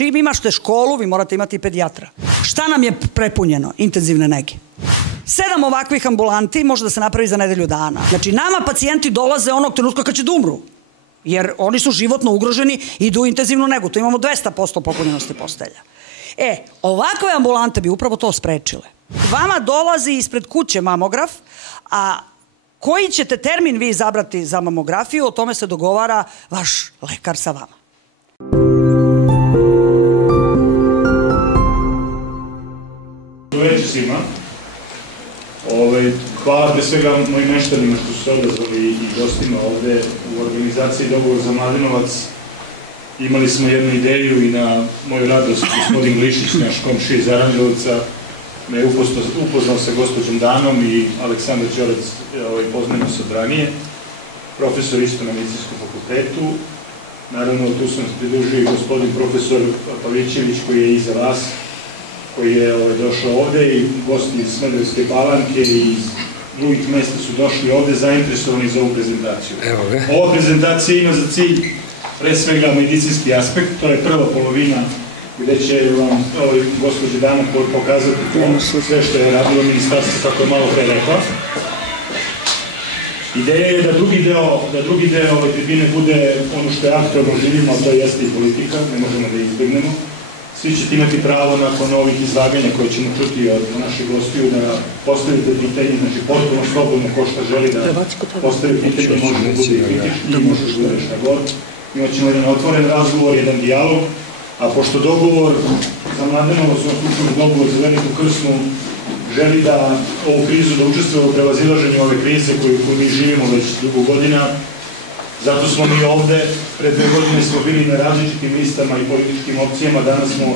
Čim imašte školu, vi morate imati i pedijatra. Šta nam je prepunjeno? Intenzivne nege. 7 ovakvih ambulanti može da se napravi za nedelju dana. Znači, nama pacijenti dolaze onog trenutka kad će da umru. Jer oni su životno ugroženi i idu u intenzivnu negu. To imamo 200% popunjenosti postelja. Ovakve ambulante bi upravo to sprečile. Vama dolazi ispred kuće mamograf, a koji ćete termin vi izabrati za mamografiju, o tome se dogovara vaš lekar sa vama. Dobro večer svima. Hvala pre svega mojim meštanima što su se odazvali i gostima ovde u organizaciji Dogovor za Mladenovac. Imali smo jednu ideju i na moju radost gospodin Glišić, naš komšija iz Aranđelovca, me je upoznao sa gospođom Danom i Aleksandar Ćorac, poznajemo se od ranije, profesor isto na Medicinskom fakultetu. Naravno, tu sam se pridružio i gospodin profesor Pavićević koji je iza vas, koji je došao ovde i gosti iz Smederevske Palanke i iz drugih mesta su došli ovde zainteresovani za ovu prezentaciju. Ova prezentacija ima za cilj pre svega medicinski aspekt, to je prva polovina gde će vam gospođa Dana pokazati sve što je radilo ministarstvo, kako je malo pre rekla. Ideja je da drugi deo ove tribine bude ono što je aktualno živimo, a to jeste i politika, ne možemo da izbegnemo. Svi ćete imati pravo nakon ovih izlaganja koje ćemo čuti od naših gostiju da postavite pitanje, znači potpuno slobodno ko šta želi da postavi pitanje, može da bude i kritički, može da bude šta god. Imat ćemo jedan otvoren razgovor, jedan dijalog, a pošto dogovor za Mladenovac, slučajno dogovor za Veliku Krsnu, želi da ovu krizu, da učestvuje u prevazilaženju ove krize koju mi živimo već dugo godina, zato smo mi ovde, pre 2 godine smo bili na različitim listama i političkim opcijama, danas smo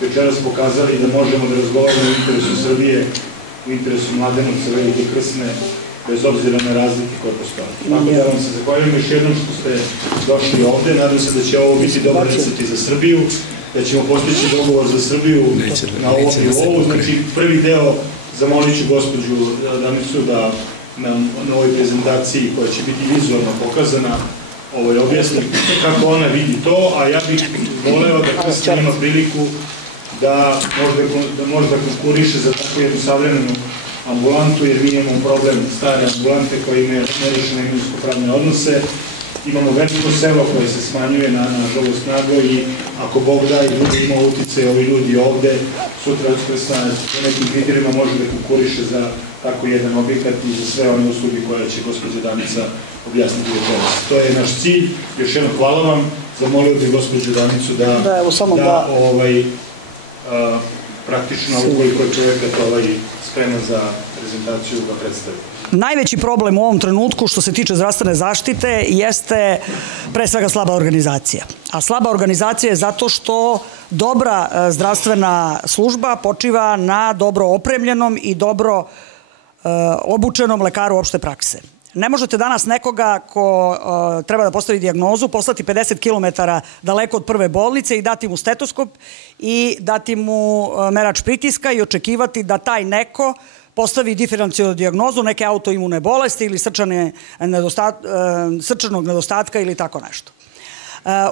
večeras pokazali da možemo da razgovaramo u interesu Srbije, u interesu Mladenovca, Velike Krsne, bez obzira na razlike koje postoje. Tako da vam se zahvaljujem još jednom što ste došli ovde, nadam se da će ovo biti dobar recept i za Srbiju, da ćemo postići dogovor za Srbiju na ovom nivou. Znači, prvi deo zamolit ću gospođu Danicu da nam na ovoj prezentaciji koja će biti vizualno pokazana objasni kako ona vidi to, a ja bih voleo da Krsna ima priliku da možda konkuriše za takvu jednu savremenu ambulantu, jer mi imamo problem stare ambulante koje imaju nerešene imovinsko-pravne odnose. Imamo veliko selo koje se smanjuje na žalost naglo i ako Bog da i ljudi imaju utice, ovi ljudi ovde, sutra Krsna u nekim kriterijima može da konkuriše za tako jedan objekat i za sve one usluge koje će gospođa Danica objasniti večeras. To je naš cilj. Još jednom hvala vam. Zamolio bih gospođu Danicu da praktično ukoliko je čovjekat spreman za prezentaciju da predstavi. Najveći problem u ovom trenutku što se tiče zdravstvene zaštite jeste pre svega slaba organizacija. A slaba organizacija je zato što dobra zdravstvena služba počiva na dobro opremljenom i dobro obučenom lekaru opšte prakse. Ne možete danas nekoga ko treba da postavi dijagnozu poslati 50 km daleko od prve bolnice i dati mu stetoskop i dati mu merač pritiska i očekivati da taj neko postavi diferencijalnu dijagnozu neke autoimune bolesti ili srčanog nedostatka ili tako nešto.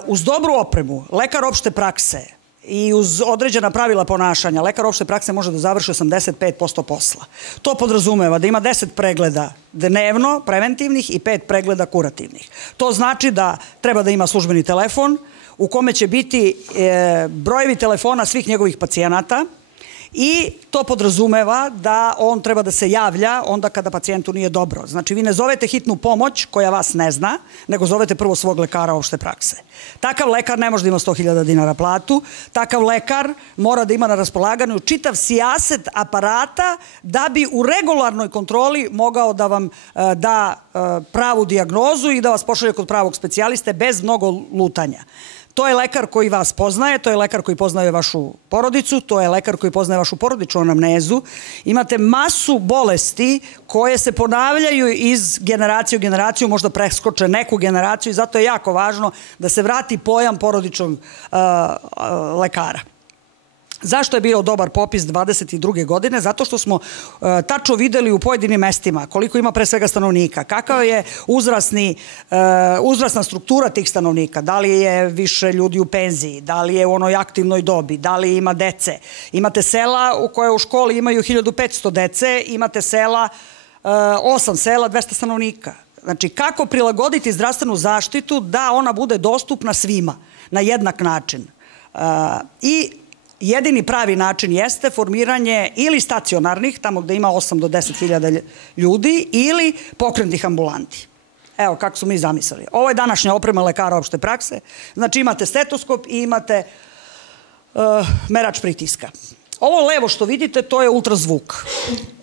Uz dobru opremu, lekar opšte prakse i uz određena pravila ponašanja, lekar opšte prakse može da završi 85% posla. To podrazumeva da ima 10 pregleda dnevno, preventivnih, i 5 pregleda kurativnih. To znači da treba da ima službeni telefon u kome će biti brojevi telefona svih njegovih pacijenata i to podrazumeva da on treba da se javlja onda kada pacijentu nije dobro. Znači, vi ne zovete hitnu pomoć koja vas ne zna, nego zovete prvo svog lekara opšte prakse. Takav lekar ne može da ima 100.000 dinara platu, takav lekar mora da ima na raspolaganju čitav sijaset aparata da bi u regularnoj kontroli mogao da vam da pravu dijagnozu i da vas pošalje kod pravog specijaliste bez mnogo lutanja. To je lekar koji vas poznaje, to je lekar koji poznaje vašu porodicu, to je lekar koji poznaje vašu porodičnu anamnezu. Imate masu bolesti koje se ponavljaju iz generacije u generaciju, možda preskoče neku generaciju i zato je jako važno da se vrati pojam porodičnog lekara. Zašto je bio dobar popis 22. godine? Zato što smo tačno videli u pojedinim mestima koliko ima pre svega stanovnika, kakav je uzrasna struktura tih stanovnika, da li je više ljudi u penziji, da li je u onoj aktivnoj dobi, da li ima dece. Imate sela u koje u školi imaju 1500 dece, imate sela, 8 sela, 200 stanovnika. Znači, kako prilagoditi zdravstvenu zaštitu da ona bude dostupna svima na jednak način. I jedini pravi način jeste formiranje ili stacionarnih, tamo gde ima 8 do 10 hiljada ljudi, ili pokretnih ambulanti. Evo kako smo mi zamislili. Ovo je današnja oprema lekara opšte prakse. Znači imate stetoskop i imate merač pritiska. Ovo levo što vidite, to je ultrazvuk.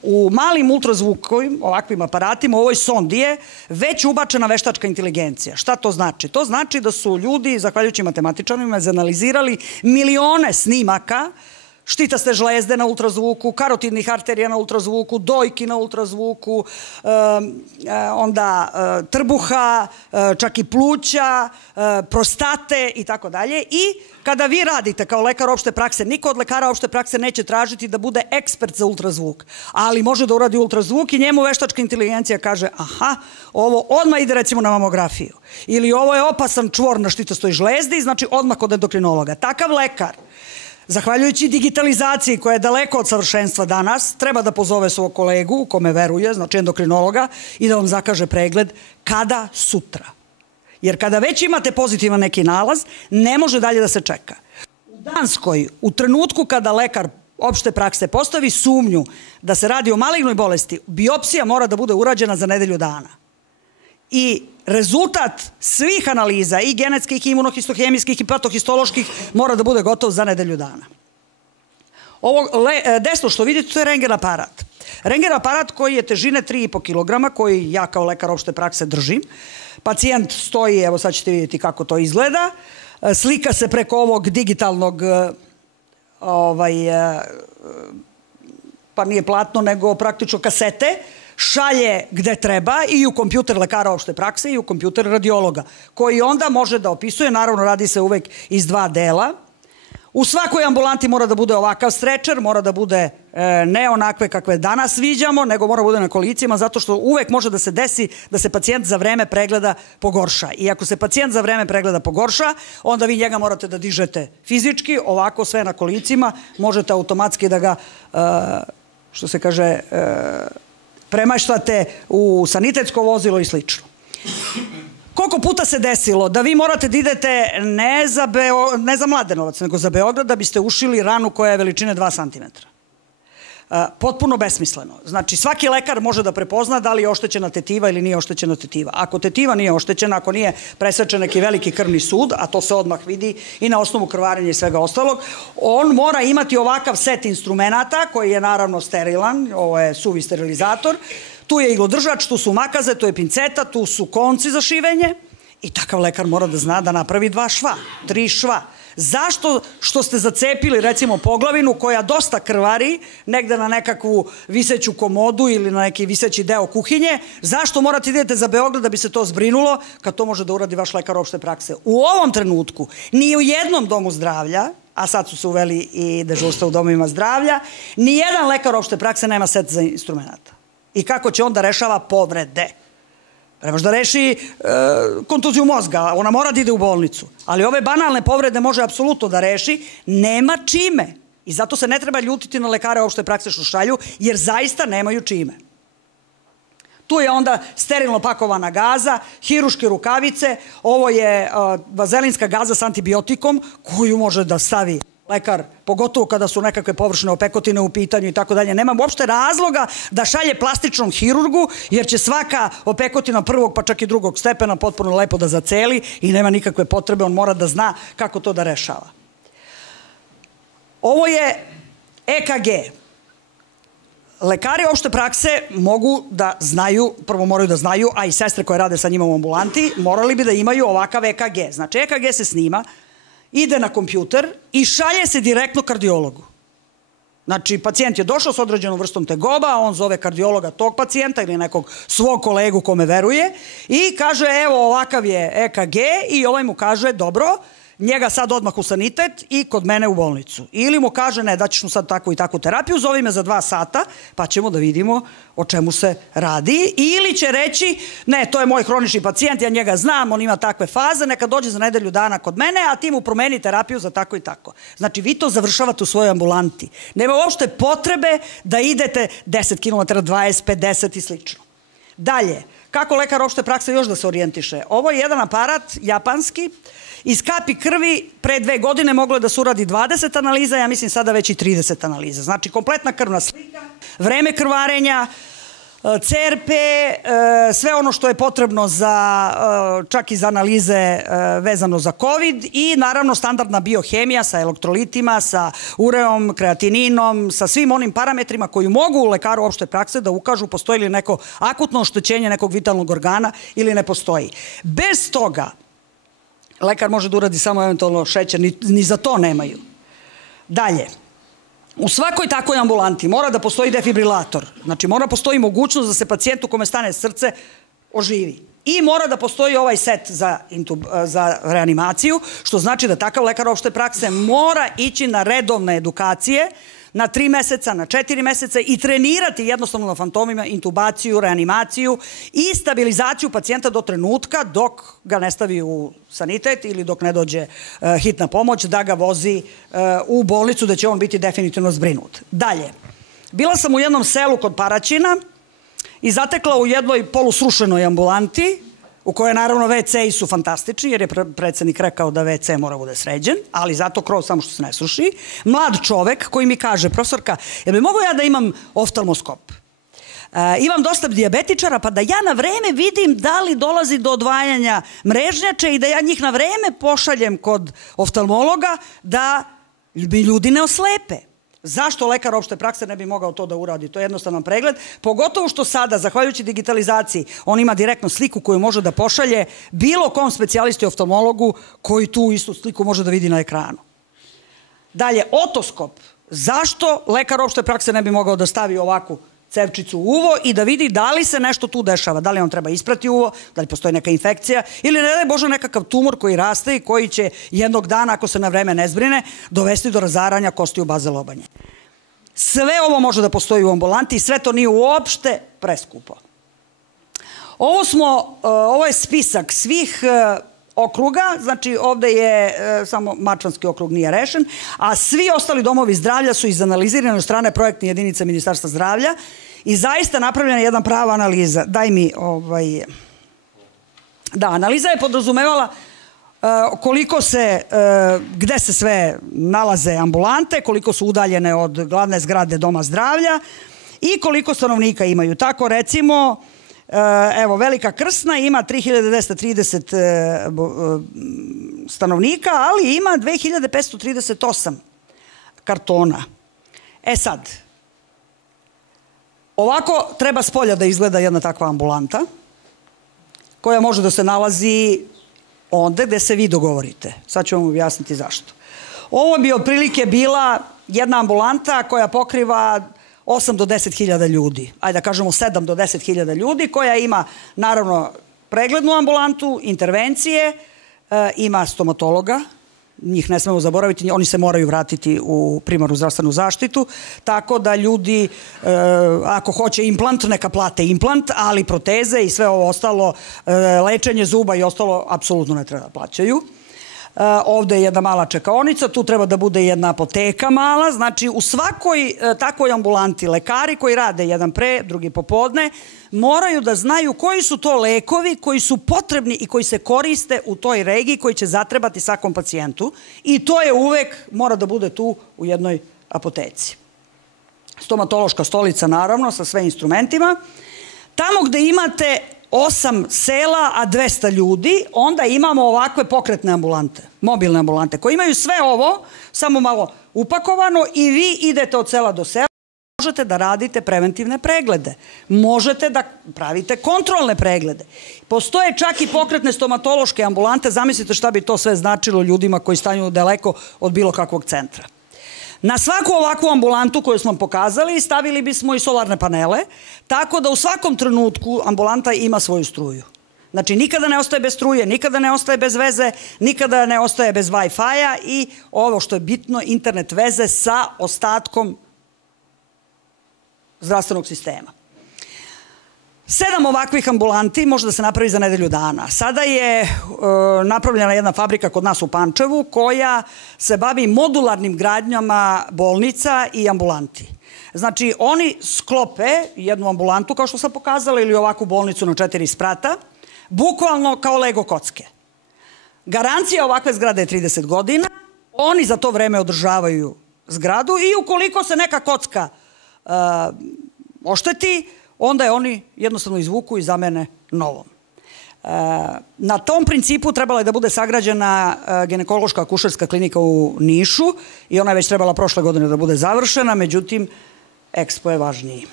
U malim ultrazvukovim, ovakvim aparatima, u ovoj sondi je već ubačena veštačka inteligencija. Šta to znači? To znači da su ljudi, zahvaljujući matematičarima, izanalizirali milione snimaka štitaste žlezde na ultrazvuku, karotidnih arterija na ultrazvuku, dojki na ultrazvuku, onda trbuha, čak i pluća, prostate i tako dalje. I kada vi radite kao lekar opšte prakse, niko od lekara opšte prakse neće tražiti da bude ekspert za ultrazvuk, ali može da uradi ultrazvuk i njemu veštačka inteligencija kaže aha, ovo odmah ide recimo na mamografiju. Ili ovo je opasan čvor na štitastoj žlezdi, znači odmah kod endokrinologa. Takav lekar, zahvaljujući digitalizaciji koja je daleko od savršenstva danas, treba da pozove svog kolegu u kome veruje, znači endokrinologa, i da vam zakaže pregled kada sutra. Jer kada već imate pozitivan neki nalaz, ne može dalje da se čeka. U Danskoj, u trenutku kada lekar opšte prakse postavi sumnju da se radi o malignoj bolesti, biopsija mora da bude urađena za nedelju dana. I rezultat svih analiza, i genetskih, i imunohistohemijskih, i patohistoloških, mora da bude gotov za nedelju dana. Ovo desno što vidite, to je rendgen aparat. Rendgen aparat koji je težine 3,5 kg, koji ja kao lekar opšte prakse držim. Pacijent stoji, evo sad ćete vidjeti kako to izgleda, slika se preko ovog digitalnog, pa nije platno, nego praktično kasete, šalje gde treba i u kompjuter lekara opšte prakse i u kompjuter radiologa, koji onda može da opisuje, naravno radi se uvek iz 2 dela. U svakoj ambulanti mora da bude ovakav strečer, mora da bude ne onakve kakve danas viđamo, nego mora da bude na kolicima, zato što uvek može da se desi da se pacijent za vreme pregleda pogorša. I ako se pacijent za vreme pregleda pogorša, onda vi njega morate da dižete fizički, ovako sve na kolicima, možete automatski da ga, što se kaže, premaštate u sanitetsko vozilo i slično. Koliko puta se desilo da vi morate da idete ne za Mladenovac, nego za Beograd da biste ušili ranu koja je veličine 2 cm? Potpuno besmisleno. Znači, svaki lekar može da prepozna da li je oštećena tetiva ili nije oštećena tetiva. Ako tetiva nije oštećena, ako nije presečen neki veliki krvni sud, a to se odmah vidi i na osnovu krvarenja i svega ostalog, on mora imati ovakav set instrumenta koji je naravno sterilan, ovo je suvi sterilizator, tu je iglodržač, tu su makaze, tu je pinceta, tu su konci za šivenje i takav lekar mora da zna da napravi 2 šva, 3 šva. Zašto? Što ste zacepili recimo poglavinu koja dosta krvari negde na nekakvu viseću komodu ili na neki viseći deo kuhinje, zašto morate idete za Beograd da bi se to zbrinulo kad to može da uradi vaš lekar opšte prakse? U ovom trenutku ni u jednom domu zdravlja, a sad su se uveli i dežurstva u domovima zdravlja, ni jedan lekar opšte prakse nema set za instrumenta. I kako će on da rešava povrede? Ne može da reši kontuziju mozga, ona mora da ide u bolnicu. Ali ove banalne povrede može apsolutno da reši, nema čime. I zato se ne treba ljutiti na lekare opšte prakse što šalju, jer zaista nemaju čime. Tu je onda sterilno pakovana gaza, hiruške rukavice, ovo je vazelinska gaza s antibiotikom koju može da stavi lekar, pogotovo kada su nekakve površne opekotine u pitanju i tako dalje. Nemam uopšte razloga da šalje plastičnom hirurgu, jer će svaka opekotina 1. pa čak i 2. stepena potpuno lepo da zaceli i nema nikakve potrebe, on mora da zna kako to da rešava. Ovo je EKG. Lekari opšte prakse mogu da znaju, prvo moraju da znaju, a i sestre koje rade sa njima u ambulanti, morali bi da imaju ovakav EKG. Znači, EKG se snima, ide na kompjuter i šalje se direktno kardiologu. Znači, pacijent je došao s određenom vrstom tegoba, on zove kardiologa tog pacijenta ili nekog svog kolegu kome veruje i kaže, evo, ovakav je EKG i ovaj mu kaže, dobro, njega sad odmah u sanitet i kod mene u bolnicu. Ili mu kaže, ne, daćeš mu sad takvu i takvu terapiju, zovi me za 2 sata, pa ćemo da vidimo o čemu se radi. Ili će reći, ne, to je moj hronični pacijent, ja njega znam, on ima takve faze, neka dođe za nedelju dana kod mene, a ti mu promeni terapiju za tako i tako. Znači, vi to završavate u svojoj ambulanti. Nema uopšte potrebe da idete 10 km, 20, 50 i slično. Dalje, kako lekar opšte prakse još da se orijentiše? Ovo je jedan aparat, japanski, iz kapi krvi pre 2 godine moglo je da se uradi 20 analiza, ja mislim sada već i 30 analiza. Znači, kompletna krvna slika, vreme krvarenja, CRP, sve ono što je potrebno za, čak i za analize vezano za COVID i naravno standardna biohemija sa elektrolitima, sa ureom, kreatininom, sa svim onim parametrima koji mogu lekaru opšte prakse da ukažu postoji li neko akutno oštećenje nekog vitalnog organa ili ne postoji. Bez toga lekar može da uradi samo eventualno šećer, ni za to nemaju. Dalje, u svakoj takvoj ambulanti mora da postoji defibrilator. Znači, mora da postoji mogućnost da se pacijentu kome stane srce oživi. I mora da postoji ovaj set za reanimaciju, što znači da takav lekar opšte prakse mora ići na redovne edukacije na 3 meseca, na 4 meseca i trenirati jednostavno na fantomima intubaciju, reanimaciju i stabilizaciju pacijenta do trenutka dok ga ne stavi u sanitet ili dok ne dođe hitna pomoć da ga vozi u bolnicu da će on biti definitivno zbrinut. Dalje, bila sam u jednom selu kod Paraćina i zatekla u jednoj polusrušenoj ambulanti u kojoj naravno WC-i su fantastični, jer je predsednik rekao da WC mora bude sređen, ali zato krov samo što se ne sruši. Mlad čovek koji mi kaže, profesorka, jel bi mogu ja da imam oftalmoskop? Imam dosta dijabetičara, pa da ja na vreme vidim da li dolazi do odvajanja mrežnjače i da ja njih na vreme pošaljem kod oftalmologa da bi ljudi ne oslepe. Zašto lekar opšte prakse ne bi mogao to da uradi? To je jednostavan pregled, pogotovo što sada, zahvaljujući digitalizaciji, on ima direktno sliku koju može da pošalje bilo kom specijalisti oftalmologu koji tu istu sliku može da vidi na ekranu. Dalje, otoskop. Zašto lekar opšte prakse ne bi mogao da stavi ovakvu cevčicu u uvo i da vidi da li se nešto tu dešava, da li on treba isprati uvo, da li postoji neka infekcija ili ne daj Bože nekakav tumor koji raste i koji će jednog dana, ako se na vreme ne zbrine, dovesti do razaranja kostiju baze lobanje. Sve ovo može da postoji u ambulanti i sve to nije uopšte preskupo. Ovo je spisak svih okruga, znači ovde je samo Mačvanski okrug nije rešen, a svi ostali domovi zdravlja su izanalizirani od strane projektne jedinice Ministarstva zdravlja i zaista napravljena je jedna prava analiza. Daj mi, da, analiza je podrazumevala koliko se, gde se sve nalaze ambulante, koliko su udaljene od glavne zgrade doma zdravlja i koliko stanovnika imaju. Tako recimo, evo, Velika Krsna ima 3230 stanovnika, ali ima 2538 kartona. E sad, ovako treba spolja da izgleda jedna takva ambulanta, koja može da se nalazi onde gde se vi dogovorite. Sad ću vam objasniti zašto. Ovo bi otprilike bila jedna ambulanta koja pokriva 8 do 10 hiljada ljudi, ajde da kažemo 7 do 10 hiljada ljudi, koja ima naravno preglednu ambulantu, intervencije, ima stomatologa, njih ne smemo zaboraviti, oni se moraju vratiti u primarnu zdravstvenu zaštitu, tako da ljudi, ako hoće implant, neka plate implant, ali proteze i sve ovo ostalo, lečenje zuba i ostalo, apsolutno ne treba da plaćaju. Ovde je jedna mala čekaonica, tu treba da bude jedna apoteka mala, znači u svakoj takvoj ambulanti lekari koji rade jedan pre, drugi popodne, moraju da znaju koji su to lekovi koji su potrebni i koji se koriste u toj regiji koji će zatrebati svakom pacijentu i to je uvek, mora da bude tu u jednoj apoteci. Stomatološka stolica naravno sa sve instrumentima. Tamo gde imate 8 sela, a 200 ljudi, onda imamo ovakve pokretne ambulante, mobilne ambulante, koje imaju sve ovo, samo malo upakovano i vi idete od sela do sela, možete da radite preventivne preglede, možete da pravite kontrolne preglede. Postoje čak i pokretne stomatološke ambulante, zamislite šta bi to sve značilo ljudima koji stanu daleko od bilo kakvog centra. Na svaku ovakvu ambulantu koju smo pokazali stavili bismo i solarne panele, tako da u svakom trenutku ambulanta ima svoju struju. Znači, nikada ne ostaje bez struje, nikada ne ostaje bez veze, nikada ne ostaje bez Wi-Fi-a i ovo što je bitno, internet veze sa ostatkom zdravstvenog sistema. 7 ovakvih ambulanti može da se napravi za nedelju dana. Sada je napravljena jedna fabrika kod nas u Pančevu koja se bavi modularnim gradnjama bolnica i ambulanti. Znači, oni sklope jednu ambulantu, kao što sam pokazala, ili ovakvu bolnicu na 4 sprata, bukvalno kao Lego kocke. Garancija ovakve zgrade je 30 godina, oni za to vreme održavaju zgradu i ukoliko se neka kocka ošteti, onda je oni jednostavno izvuku i zamene novom. Na tom principu trebala je da bude sagrađena ginekološka akušerska klinika u Nišu i ona je već trebala prošle godine da bude završena, međutim, Expo je važniji.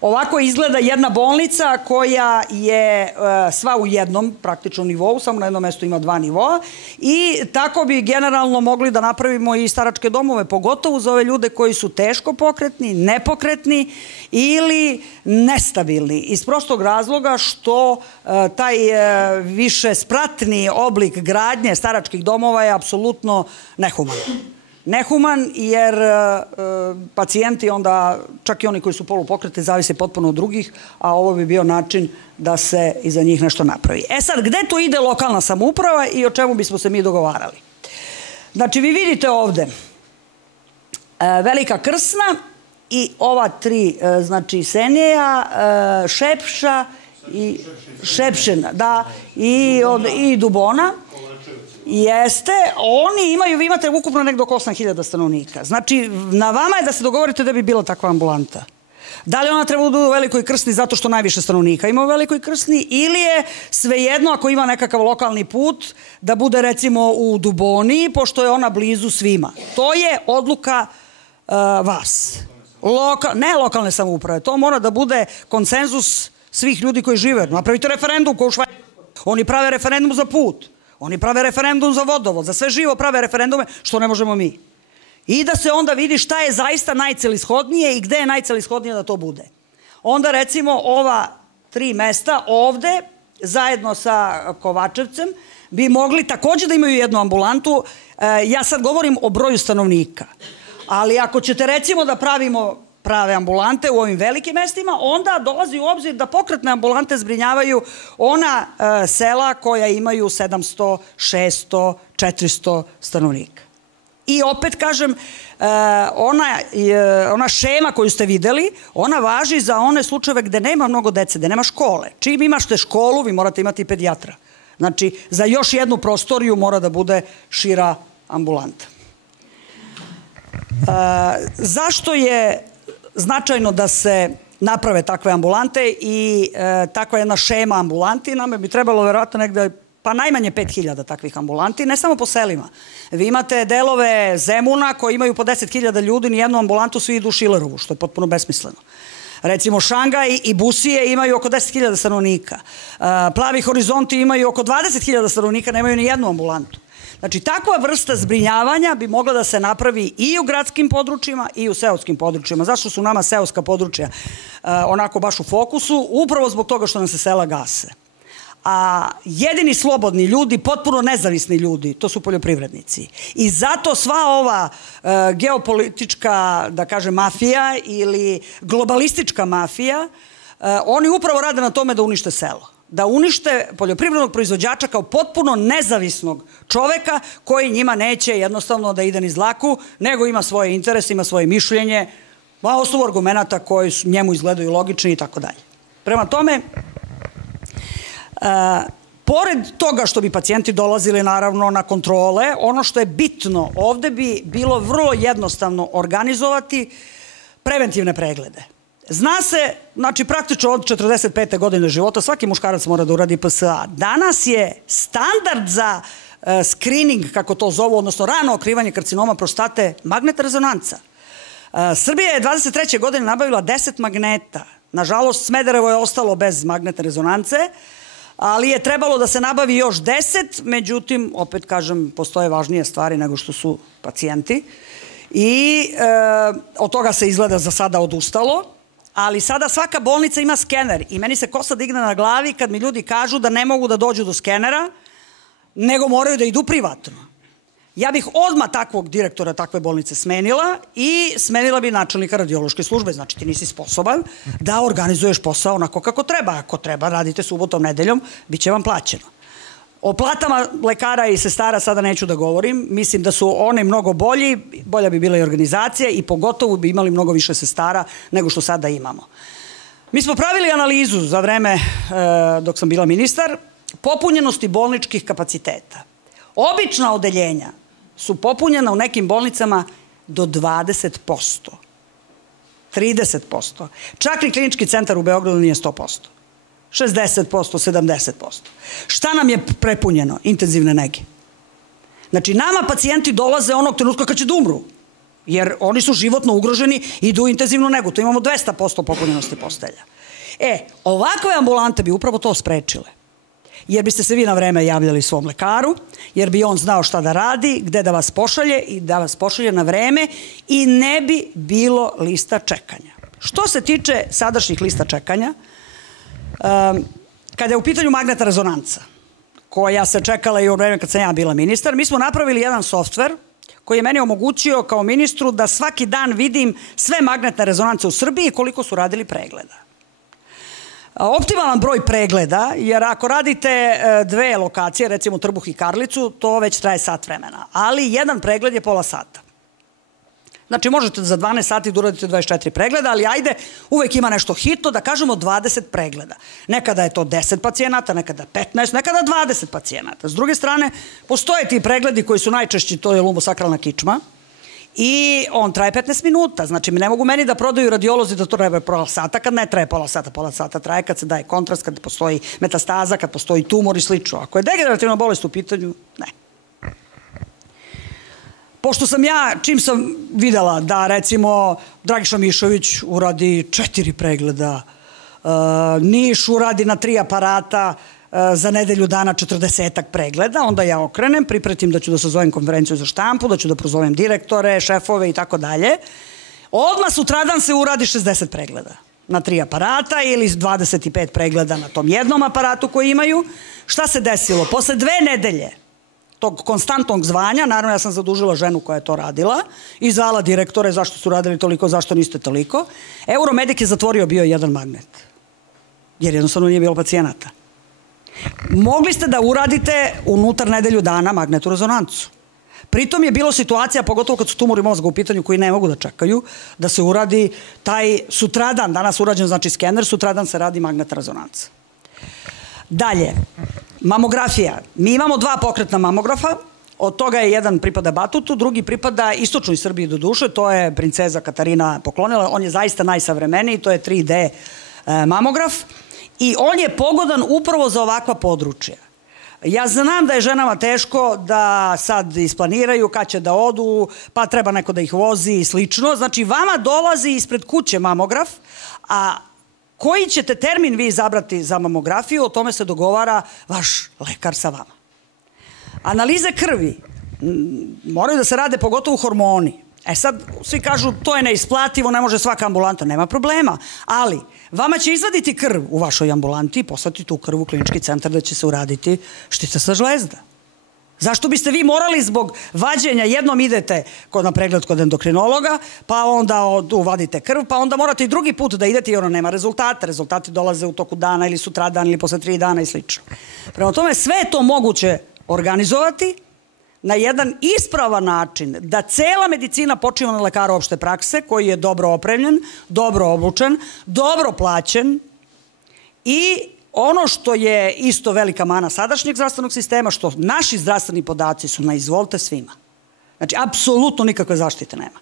Ovako izgleda jedna bolnica koja je sva u jednom praktično nivou, samo na jednom mestu ima 2 nivoa i tako bi generalno mogli da napravimo i staračke domove, pogotovo za ove ljude koji su teško pokretni, nepokretni ili nestabilni. Iz prostog razloga što taj više spratni oblik gradnje staračkih domova je apsolutno nehuman. Nehuman jer pacijenti onda, čak i oni koji su polupokretni, zavise potpuno od drugih, a ovo bi bio način da se i za njih nešto napravi. E sad, gde tu ide lokalna samouprava i o čemu bismo se mi dogovarali? Znači, vi vidite ovde Velika Krsna i ova 3, znači Senija, Šepša i Šepšina, da, i Dubona. Jeste, oni imaju, vi imate ukupno nekdo oko 8.000 stanovnika. Znači, na vama je da se dogovorite da bi bila takva ambulanta. Da li ona treba da bude u Velikoj Krsni zato što najviše stanovnika ima u Velikoj Krsni ili je svejedno ako ima nekakav lokalni put da bude recimo u Duboni, pošto je ona blizu svima. To je odluka vas. Ne lokalne samouprave, to mora da bude konsenzus svih ljudi koji žive. Napravite referendum kao u Švajcarskoj. Oni prave referendum za put. Oni prave referendum za vodovod, za sve živo prave referendume, što ne možemo mi. I da se onda vidi šta je zaista najcelishodnije i gde je najcelishodnije da to bude. Onda recimo ova 3 mesta ovde, zajedno sa Kovačevcem, bi mogli takođe da imaju jednu ambulantu. Ja sad govorim o broju stanovnika. Ali ako ćete recimo da pravimo prave ambulante u ovim velikim mestima, onda dolazi u obzir da pokretne ambulante zbrinjavaju ona sela koja imaju 700, 600, 400 stanovnika. I opet kažem, ona šema koju ste videli, ona važi za one slučajeve gde nema mnogo dece, gde nema škole. Čim imate školu, vi morate imati i pedijatra. Znači, za još jednu prostoriju mora da bude šira ambulanta. Zašto je značajno da se naprave takve ambulante i takva jedna šema ambulanti? Nama bi trebalo verovatno negde, pa najmanje 5.000 takvih ambulanti, ne samo po selima. Vi imate delove Zemuna koji imaju po 10.000 ljudi, nijednu ambulantu, svi idu u Šilerovu, što je potpuno besmisleno. Recimo Šangaj i Busije imaju oko 10.000 stanovnika. Plavi horizonti imaju oko 20.000 stanovnika, nemaju ni jednu ambulantu. Znači, takva vrsta zbrinjavanja bi mogla da se napravi i u gradskim područjima i u seoskim područjima. Zašto su nama seoska područja onako baš u fokusu? Upravo zbog toga što nam se sela gase. A jedini slobodni ljudi, potpuno nezavisni ljudi, to su poljoprivrednici. I zato sva ova geopolitička, da kažem, mafija ili globalistička mafija, oni upravo rade na tome da unište selo. Da unište poljoprivrednog proizvođača kao potpuno nezavisnog čoveka koji njima neće jednostavno da ide niz dlaku, nego ima svoje interese, ima svoje mišljenje, na osnovu argumenta koji njemu izgledaju logični i tako dalje. Prema tome, pored toga što bi pacijenti dolazili naravno na kontrole, ono što je bitno ovde bi bilo vrlo jednostavno organizovati preventivne preglede. Zna se, znači praktično od 45. godine života svaki muškarac mora da uradi PSA. Danas je standard za screening, kako to zovu, odnosno rano otkrivanje karcinoma prostate, magnetna rezonanca. Srbija je 23. godine nabavila 10 magneta. Nažalost, Smederevo je ostalo bez magnetne rezonance, ali je trebalo da se nabavi još 10, međutim, opet kažem, postoje važnije stvari nego što su pacijenti i od toga se izgleda za sada odustalo. ali sada svaka bolnica ima skener i meni se kosa digne na glavi kad mi ljudi kažu da ne mogu da dođu do skenera, nego moraju da idu privatno. Ja bih odmah takvog direktora takve bolnice smenila i smenila bi načelnika radiološke službe. Znači, ti nisi sposoban da organizuješ posao onako kako treba. Ako treba, radite subotom, nedeljom, bit će vam plaćeno. O platama lekara i sestara sada neću da govorim. Mislim da su one mnogo bolji, bolja bi bila i organizacija i pogotovo bi imali mnogo više sestara nego što sada imamo. Mi smo pravili analizu za vreme dok sam bila ministar popunjenosti bolničkih kapaciteta. Obična odeljenja su popunjena u nekim bolnicama do 20%, 30%. Čak i klinički centar u Beogradu nije 100%. 60%, 70%. Šta nam je prepunjeno? Intenzivne nege. Znači, nama pacijenti dolaze onog trenutka kad će da umru, jer oni su životno ugroženi i idu u intenzivnu negu. To imamo 200% popunjenosti postelja. Ovakve ambulante bi upravo to sprečile. Jer biste se vi na vreme javljali svom lekaru, jer bi on znao šta da radi, gde da vas pošalje i da vas pošalje na vreme i ne bi bilo lista čekanja. Što se tiče sadašnjih lista čekanja, kada je u pitanju magnetna rezonanca, koja se čekala i u vreme kad sam ja bila ministar, mi smo napravili jedan softver koji je meni omogućio kao ministru da svaki dan vidim sve magnetne rezonance u Srbiji i koliko su radili pregleda. Optimalan broj pregleda, jer ako radite dve lokacije, recimo Trbuh i Karlicu, to već traje sat vremena, ali jedan pregled je pola sata. Znači, možete za 12 sati da uradite 24 pregleda, ali ajde, uvek ima nešto hitno, da kažemo 20 pregleda. Nekada je to 10 pacijenata, nekada 15, nekada 20 pacijenata. S druge strane, postoje ti pregledi koji su najčešći, to je lumbosakralna kičma, i on traje 15 minuta. Znači, ne mogu meni da prodaju radiolozi da to traje pola sata, kad ne traje pola sata. Pola sata traje kad se daje kontrast, kad postoji metastaza, kad postoji tumor i slično. Ako je degenerativna bolest u pitanju, ne. Pošto sam ja, čim sam videla da, recimo, Dragiša Mišović uradi 4 pregleda, Niš uradi na 3 aparata, za nedelju dana 40 pregleda, onda ja okrenem, pripretim da ću da sazovem konferenciju za štampu, da ću da prozovem direktore, šefove i tako dalje. Odmah sutradan se uradi 60 pregleda na 3 aparata ili 25 pregleda na tom jednom aparatu koji imaju. Šta se desilo? Posle 2 nedelje tog konstantnog zvanja, naravno ja sam zadužila ženu koja je to radila i zvala direktore zašto su radili toliko, zašto niste toliko. Euromedik je zatvorio bio jedan magnet, jer jednostavno nije bilo pacijenata. Mogli ste da uradite unutar nedelju dana magnetnu rezonancu. Pritom je bilo situacija, pogotovo kad su tumori mozga u pitanju koji ne mogu da čekaju, da se uradi taj sutradan, danas urađen znači skener, sutradan se radi magnetna rezonanca. Dalje, mamografija. Mi imamo 2 pokretna mamografa, od toga je jedan pripada Batutu, drugi pripada istočnoj Srbiji do duše, to je princeza Katarina poklonila, on je zaista najsavremeniji, to je 3D mamograf. I on je pogodan upravo za ovakva područja. Ja znam da je ženama teško da sad isplaniraju kad će da odu, pa treba neko da ih vozi i slično. Znači, vama dolazi ispred kuće mamograf, a koji ćete termin vi izabrati za mamografiju, o tome se dogovara vaš lekar sa vama. Analize krvi moraju da se rade pogotovo hormoni. Sad, svi kažu, to je neisplativo, ne može svaka ambulanta, nema problema, ali vama će izvaditi krv u vašoj ambulanti i poslati tu krv u klinički centar da će se uraditi štitasta žlezda. Zašto biste vi morali zbog vađenja, jednom idete na pregled kod endokrinologa, pa onda uvadite krv, pa onda morate i drugi put da idete i ono nema rezultata. Rezultati dolaze u toku dana ili sutradan ili posle 3 dana i slično. Prema tome, sve je to moguće organizovati na jedan ispravan način, da cela medicina počiva na lekaru opšte prakse, koji je dobro opremljen, dobro obučen, dobro plaćen i ono što je isto velika mana sadašnjeg zdravstvenog sistema, što naši zdravstveni podaci su na izvolte svima. Znači, apsolutno nikakve zaštite nema.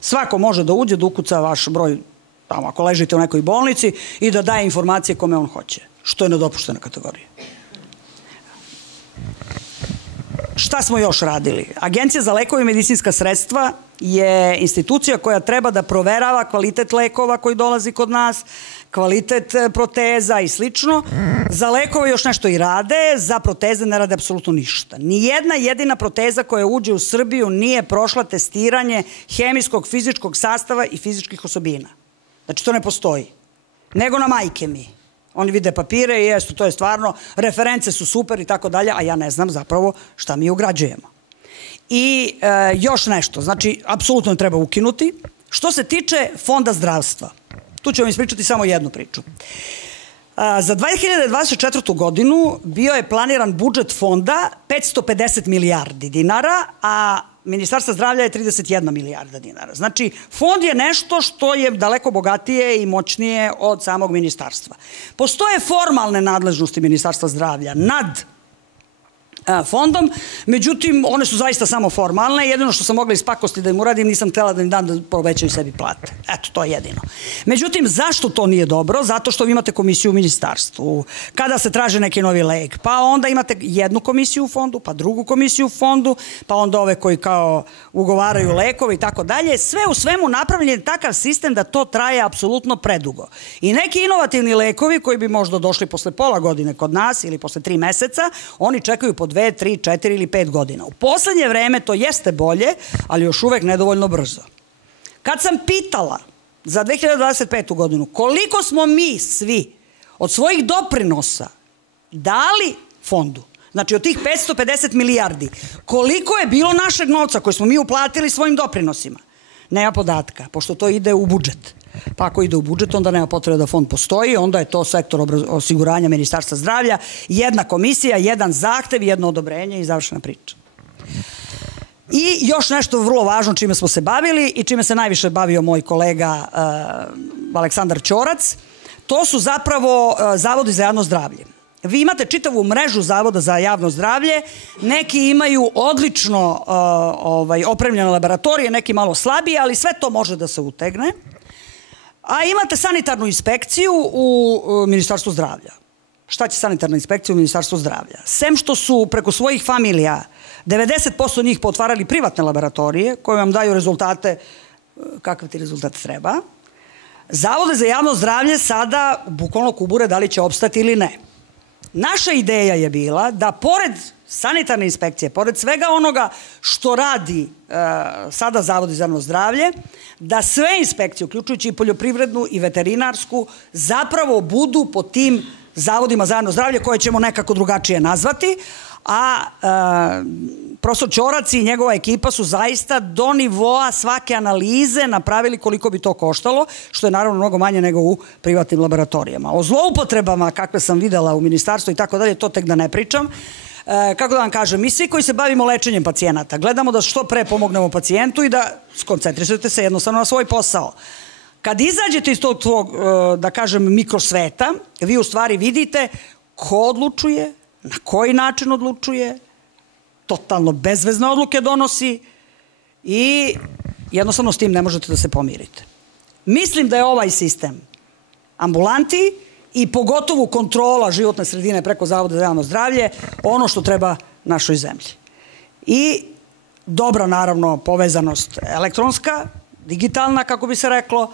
Svako može da uđe, da ukuca vaš broj, tamo ako ležite u nekoj bolnici i da daje informacije kome on hoće, što je nedopuštena kategorija. Šta smo još radili? Agencija za lekove i medicinska sredstva je institucija koja treba da proverava kvalitet lekova koji dolazi kod nas, kvalitet proteza i slično. Za lekove još nešto i rade, za proteze ne rade apsolutno ništa. Nijedna jedina proteza koja uđe u Srbiju nije prošla testiranje hemijskog, fizičkog sastava i fizičkih osobina. Znači, to ne postoji. Nego na majke mi. Oni vide papire i jesu, to je stvarno, reference su super i tako dalje, a ja ne znam zapravo šta mi ugrađujemo. I još nešto, znači, apsolutno treba ukinuti. Što se tiče fonda zdravstva, tu ću vam ispričati samo jednu priču. Za 2024. godinu bio je planiran budžet fonda 550 milijardi dinara, a Ministarstva zdravlja je 31 milijarda dinara. Znači, fond je nešto što je daleko bogatije i moćnije od samog ministarstva. Postoje formalne nadležnosti Ministarstva zdravlja nad fondom, međutim, one su zaista samo formalne. Jedino što sam mogla iz pakosti da im uradim, nisam htjela da im dam da povećaju sebi plate. Eto, to je jedino. Međutim, zašto to nije dobro? Zato što vi imate komisiju u ministarstvu. Kada se traže neki novi lek, pa onda imate jednu komisiju u fondu, pa drugu komisiju u fondu, pa onda ove koji kao ugovaraju lekove i tako dalje. Sve u svemu napravljen je takav sistem da to traje apsolutno predugo. I neki inovativni lekovi koji bi možda došli posle pola godine kod nas ili posle 3 meseca, oni čekaju po 2, 3, 4 ili 5 godina. U poslednje vreme to jeste bolje, ali još uvek nedovoljno brzo. Kad sam pitala za 2025. godinu koliko smo mi svi od svojih doprinosa dali fondu, znači od tih 550 milijardi, koliko je bilo našeg novca koji smo mi uplatili svojim doprinosima, nema podatka, pošto to ide u budžet. Pa ako ide u budžet, onda nema potrebe da fond postoji, onda je to sektor osiguranja Ministarstva zdravlja, jedna komisija, jedan zahtev, jedno odobrenje i završena priča. I još nešto vrlo važno čime smo se bavili i čime se najviše bavio moj kolega Aleksandar Ćorac, to su zapravo zavodi za javno zdravlje. Vi imate čitavu mrežu zavoda za javno zdravlje, neki imaju odlično opremljene laboratorije, neki malo slabije, ali sve to može da se utegne. A imate sanitarnu inspekciju u Ministarstvu zdravlja. Šta će sanitarna inspekcija u Ministarstvu zdravlja? Sem što su preko svojih familija 90% njih potvarali privatne laboratorije koje vam daju rezultate, kakav ti rezultat treba, zavode za javno zdravlje sada bukvalno kubure da li će opstati ili ne. Naša ideja je bila da pored sanitarne inspekcije, pored svega onoga što radi sada Zavod za javno zdravlje, da sve inspekcije, uključujući i poljoprivrednu i veterinarsku, zapravo budu po tim zavodima za javno zdravlje koje ćemo nekako drugačije nazvati, a profesor Ćorac i njegova ekipa su zaista do nivoa svake analize napravili koliko bi to koštalo, što je naravno mnogo manje nego u privatnim laboratorijama. O zloupotrebama kakve sam videla u ministarstvu i tako dalje, to tek da ne pričam. Kako da vam kažem, mi svi koji se bavimo lečenjem pacijenata, gledamo da što pre pomognemo pacijentu i da skoncentrišete se jednostavno na svoj posao. Kad izađete iz tog tvog, da kažem, mikrosveta, vi u stvari vidite ko odlučuje, na koji način odlučuje, totalno bezvezne odluke donosi i jednostavno s tim ne možete da se pomirite. Mislim da je ovaj sistem ambulanti i pogotovo kontrola životne sredine preko Zavoda za javno zdravlje ono što treba našoj zemlji. I dobra, naravno, povezanost elektronska, digitalna, kako bi se reklo,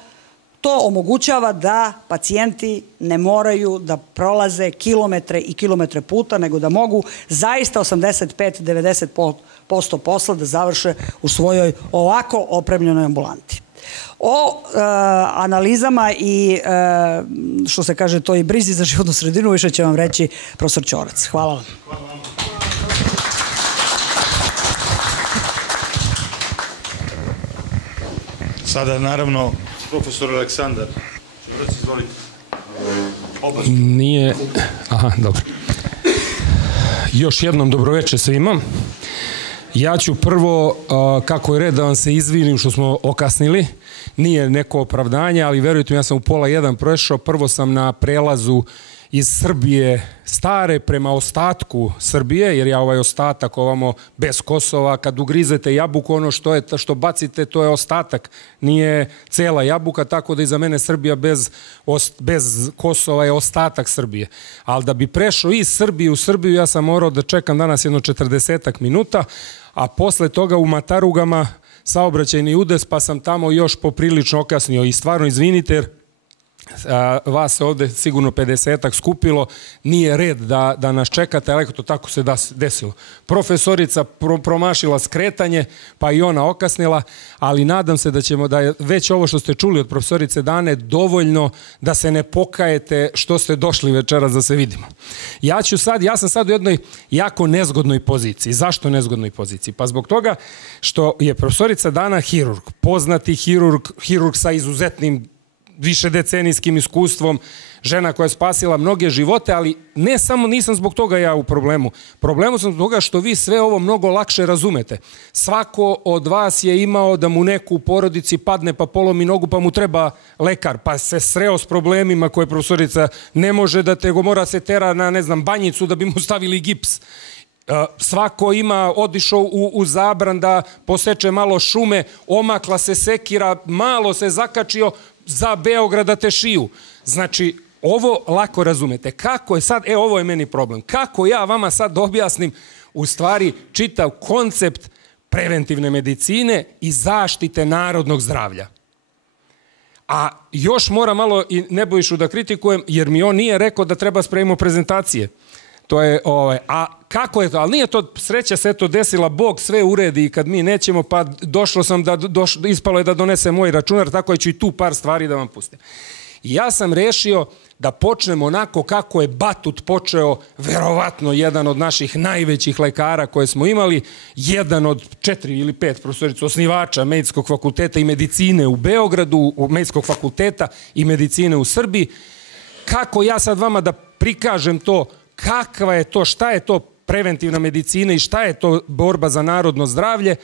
to omogućava da pacijenti ne moraju da prolaze kilometre i kilometre puta, nego da mogu zaista 85-90% posla da završe u svojoj ovako opremljenoj ambulanti. O analizama i, što se kaže, toj brizi za životnu sredinu više će vam reći profesor Ćorac. Hvala vam. Hvala vam. Sada, naravno, profesor Aleksandar Ćorac, izvolite. Nije... Aha, dobro. Još jednom dobroveče svima. Ja ću prvo, kako je red, da vam se izvinim što smo okasnili. Nije neko opravdanje, ali verujte mi, ja sam u 12:30 prošao. Prvo sam na prelazu iz Srbije stare prema ostatku Srbije, jer ja ovaj ostatak ovamo bez Kosova, kad ugrizete jabuku, ono što bacite, to je ostatak, nije cela jabuka, tako da i za mene Srbija bez Kosova je ostatak Srbije. Ali da bi prešao iz Srbije u Srbiju, ja sam morao da čekam danas jedno 40 minuta, a posle toga u Matarugama saobraćajni udes, pa sam tamo još poprilično okasnio i stvarno izvinite, jer vas se ovde sigurno 50-ak skupilo, nije red da nas čekate, ali to tako se desilo. Profesorica promašila skretanje, pa i ona okasnila, ali nadam se da je već ovo što ste čuli od profesorice Dane dovoljno da se ne pokajete što ste došli večeras da se vidimo. Ja sam sad u jednoj jako nezgodnoj poziciji. Zašto nezgodnoj poziciji? Pa zbog toga što je profesorica Dana hirurg, poznati hirurg sa izuzetnim višedecenijskim iskustvom, žena koja je spasila mnoge živote, ali ne samo, nisam zbog toga ja u problemu. Problemu sam zbog toga što vi sve ovo mnogo lakše razumete. Svako od vas je imao da mu neko u porodici padne pa polomi nogu pa mu treba lekar, pa se sreo s problemima koje profesorica ne može da te go mora se tera na, ne znam, banjicu da bi mu stavili gips. Svako ima, odišao u zabran da poseče malo šume, omakla se sekira, malo se zakačio za Beograd da te šiju. Znači, ovo lako razumete. Kako je sad, ovo je meni problem. Kako ja vama sad objasnim u stvari čitav koncept preventivne medicine i zaštite narodnog zdravlja? A još moram malo i Nebojšu da kritikujem, jer mi on nije rekao da treba spremimo prezentacije. To je, a kako je to? Ali nije to, sreća se to desila, Bog sve uredi i kad mi nećemo, pa došlo sam ispalo je da donese moj računar, tako da ću i tu par stvari da vam pustim. I ja sam rešio da počnemo onako kako je Batut počeo, verovatno jedan od naših najvećih lekara koje smo imali, jedan od 4 ili 5 profesorica osnivača Medicinskog fakulteta i medicine u Beogradu, Medicinskog fakulteta i medicine u Srbiji. Kako ja sad vama da prikažem to, kakva je to, šta je to preventivna medicina i šta je to borba za narodno zdravlje?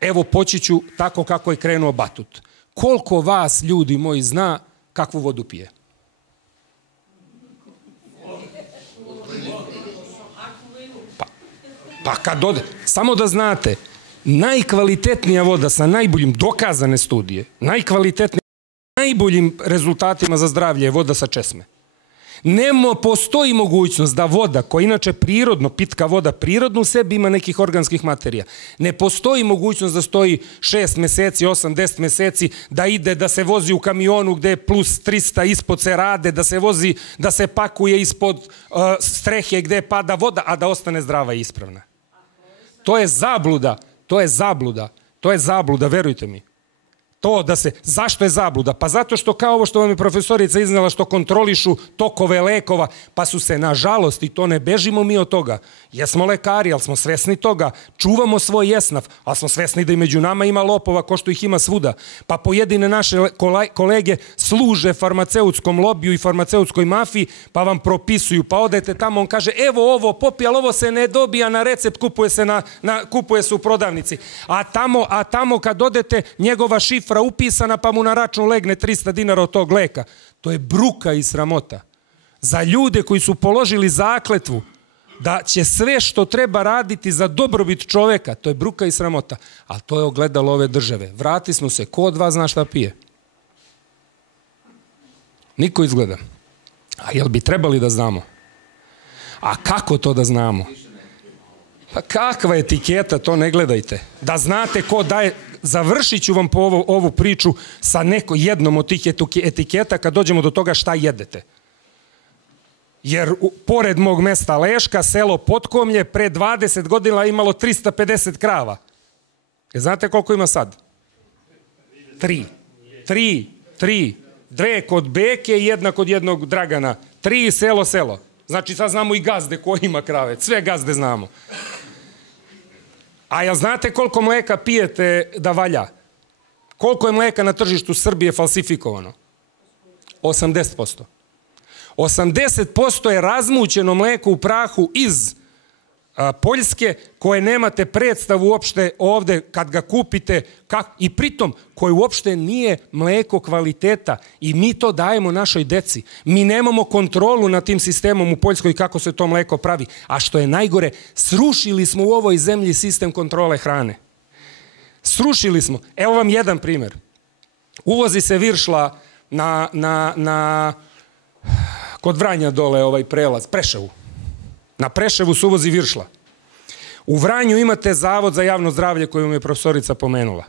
Evo, poći ću tako kako je krenuo Batut. Koliko vas, ljudi moji, zna kakvu vodu pije? Pa kad ode, samo da znate, najkvalitetnija voda sa najboljim, dokazane studije, najboljim rezultatima za zdravlje je voda sa česme. Postoji mogućnost da voda, koja inače prirodno, pitka voda, prirodno u sebi ima nekih organskih materija. Ne postoji mogućnost da stoji 6 meseci, 8-10 meseci, da ide, da se vozi u kamionu gde je plus 300 ispod se rade, da se vozi, da se pakuje ispod strehe gde pada voda, a da ostane zdrava i ispravna. To je zabluda, verujte mi. Zašto je zabluda? Pa zato što kao ovo što vam je profesorica iznela, što kontrolišu tokove lekova, pa su se, nažalost, i to ne bežimo mi od toga, jesmo lekari, ali smo svesni toga, čuvamo svoj esnaf, ali smo svesni da i među nama ima lopova ko što ih ima svuda, pa pojedine naše kolege služe farmaceutskom lobiju i farmaceutskoj mafiji, pa vam propisuju, pa odete tamo, on kaže, evo ovo, popi, ali ovo se ne dobija na recept, kupuje se u prodavnici, a tamo kad odete, njegova šifra upisana, pa mu na račun legne 300 dinara od tog leka. To je bruka i sramota. Za ljude koji su položili zakletvu da će sve što treba raditi za dobrobit čoveka, to je bruka i sramota. Ali to je ogledalo ove države. Vrati smo se, ko od vas zna šta pije? Niko izgleda. A jel bi trebali da znamo? A kako to da znamo? Pa kakva etiketa, to ne gledajte. Da znate ko daje... Završit ću vam po ovu priču sa jednom od tih etiketa kad dođemo do toga šta jedete. Jer pored mog mesta Leška, selo Potkomlje, pre 20 godina imalo 350 krava. Znate koliko ima sad? 3. 2 kod Beke i 1 kod jednog Dragana. 3 selo. Znači sad znamo i gazde ko ima krave. Sve gazde znamo. A jel znate koliko mleka pijete da valja? Koliko je mleka na tržištu Srbije falsifikovano? 80%. 80% je razmućeno mleko u prahu iz Poljske, koje nemate predstavu uopšte ovde kad ga kupite, i pritom koje uopšte nije mleko kvaliteta i mi to dajemo našoj deci. Mi nemamo kontrolu nad tim sistemom u Poljskoj kako se to mleko pravi. A što je najgore, srušili smo u ovoj zemlji sistem kontrole hrane. Srušili smo. Evo vam jedan primer. Uvozi se viršla kod Vranja dole ovaj prelaz, Preševu. Na Preševu se uvozi viršla. U Vranju imate Zavod za javno zdravlje koju mi je profesorica pomenula.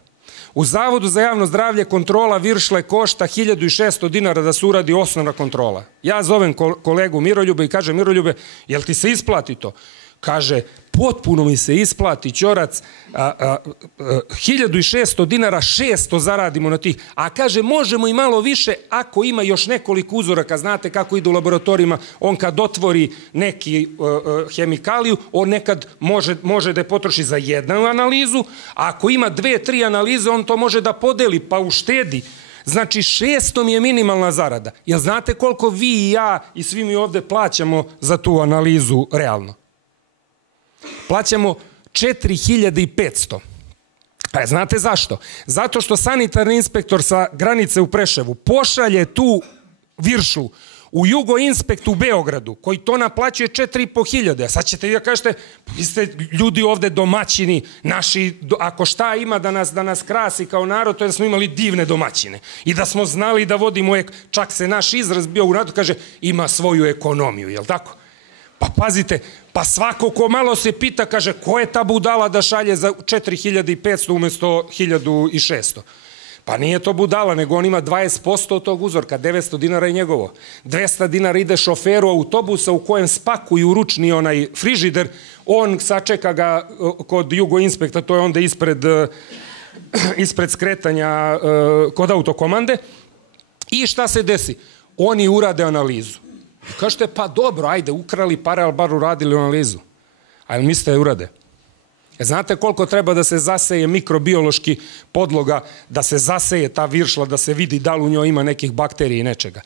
U Zavodu za javno zdravlje kontrola viršle košta 1600 dinara da se uradi osnovna kontrola. Ja zovem kolegu Miroljube i kažem, Miroljube, jel ti se isplati to? Kaže, potpuno mi se isplati, Ćorac, 1600 dinara, 600 zaradimo na tih. A kaže, možemo i malo više ako ima još nekoliko uzoraka. Znate kako idu u laboratorijima, on kad otvori neki hemikaliju, on nekad može da je potroši za jednu analizu, a ako ima 2-3 analize, on to može da podeli, pa uštedi. Znači, 600 mi je minimalna zarada. Jel znate koliko vi i ja i svi mi ovde plaćamo za tu analizu realno? Plaćamo 4500. A znate zašto? Zato što sanitarni inspektor sa granice u Preševu pošalje tu viršlu u Jugoinspektu u Beogradu, koji to naplaćuje 4500. Sad ćete vi da kažete, vi ste ljudi ovde domaćini, naši, ako šta ima da nas krasi kao narod, to je da smo imali divne domaćine. I da smo znali da vodimo, čak se naš izraz bio u narodu, kaže, ima svoju ekonomiju, jel tako? Pa pazite, pa svako ko malo se pita, kaže, ko je ta budala da šalje za 4500 umesto 1600? Pa nije to budala, nego on ima 20% od tog uzorka, 900 dinara je njegovo. 200 dinara ide šoferu autobusa u kojem spakuju ručni onaj frižider, on sačeka ga kod Jugoinspekta, to je onda ispred skretanja kod autokomande. I šta se desi? Oni urade analizu. Kažete, pa dobro, ajde, ukrali pare, ali bar uradili analizu. A jel mislite da je urade? Znate koliko treba da se zaseje mikrobiološki podloga, da se zaseje ta viršla, da se vidi da li u njoj ima nekih bakterija i nečega?